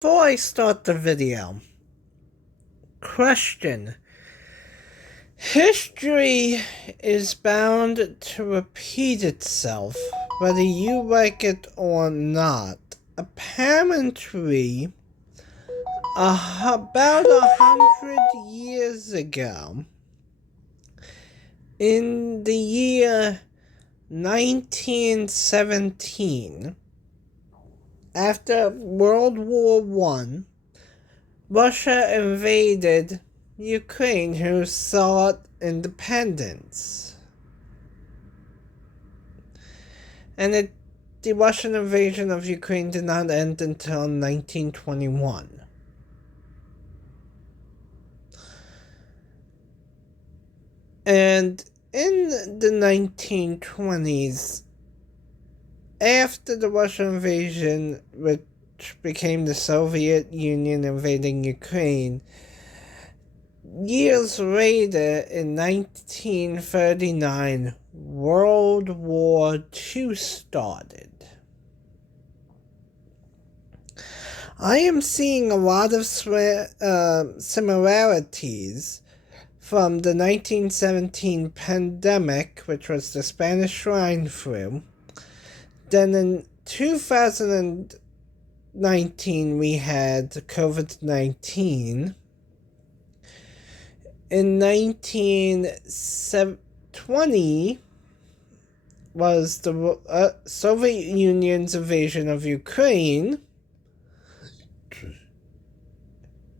Before I start the video, question. History is bound to repeat itself, whether you like it or not. Apparently, about 100 years ago, in the year 1917, after World War I, Russia invaded Ukraine, who sought independence. And the Russian invasion of Ukraine did not end until 1921. And in the 1920s, after the Russian invasion, which became the Soviet Union invading Ukraine, years later, in 1939, World War II started. I am seeing a lot of similarities from the 1917 pandemic, which was the Spanish swine flu. Then in 2019, we had COVID-19. In 1920 was the Soviet Union's invasion of Ukraine.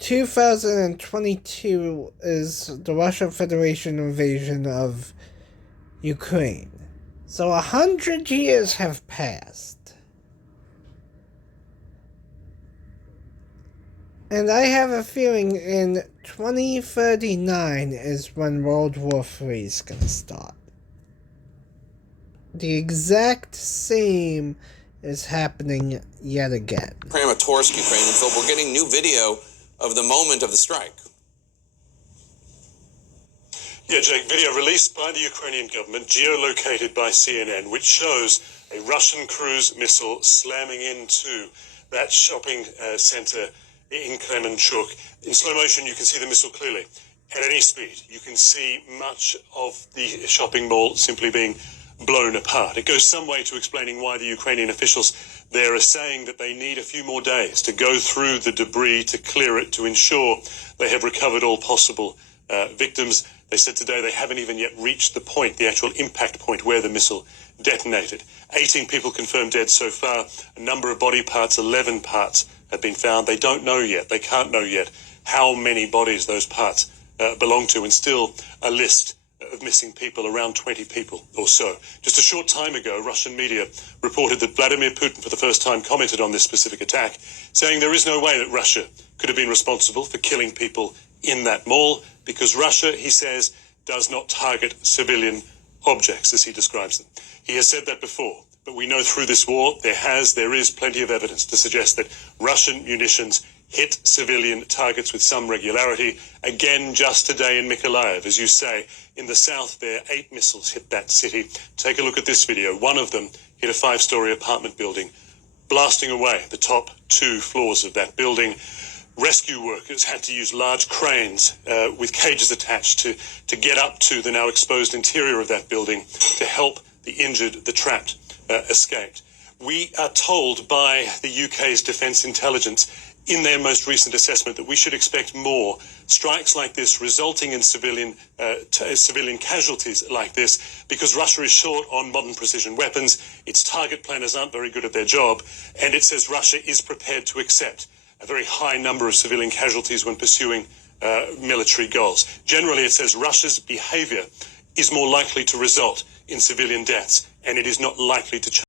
2022 is the Russian Federation invasion of Ukraine. So 100 years have passed. And I have a feeling in 2039 is when World War III is going to start. The exact same is happening yet again. Kramatorsk, Ukraine, Phil, we're getting new video of the moment of the strike. Yeah, Jake, video released by the Ukrainian government, geolocated by CNN, which shows a Russian cruise missile slamming into that shopping center in Kremenchuk. In slow motion, you can see the missile clearly. At any speed, you can see much of the shopping mall simply being blown apart. It goes some way to explaining why the Ukrainian officials there are saying that they need a few more days to go through the debris, to clear it, to ensure they have recovered all possible victims. They said today they haven't even yet reached the point, the actual impact point where the missile detonated. 18 people confirmed dead so far. A number of body parts, 11 parts, have been found. They don't know yet, they can't know yet how many bodies those parts belong to, and still a list of missing people, around 20 people or so. Just a short time ago, Russian media reported that Vladimir Putin for the first time commented on this specific attack, saying there is no way that Russia could have been responsible for killing people in that mall, because Russia, he says, does not target civilian objects, as he describes them. He has said that before, but we know through this war there is plenty of evidence to suggest that Russian munitions hit civilian targets with some regularity. Again, just today in Mykolaiv, as you say, in the south there, 8 missiles hit that city. Take a look at this video. One of them hit a 5-story apartment building, blasting away the top 2 floors of that building. Rescue workers had to use large cranes with cages attached to get up to the now exposed interior of that building to help the injured, the trapped, escaped. We are told by the UK's Defence Intelligence in their most recent assessment that we should expect more strikes like this, resulting in civilian casualties like this, because Russia is short on modern precision weapons. Its target planners aren't very good at their job, and it says Russia is prepared to accept a very high number of civilian casualties when pursuing military goals. Generally, it says Russia's behavior is more likely to result in civilian deaths, and it is not likely to change.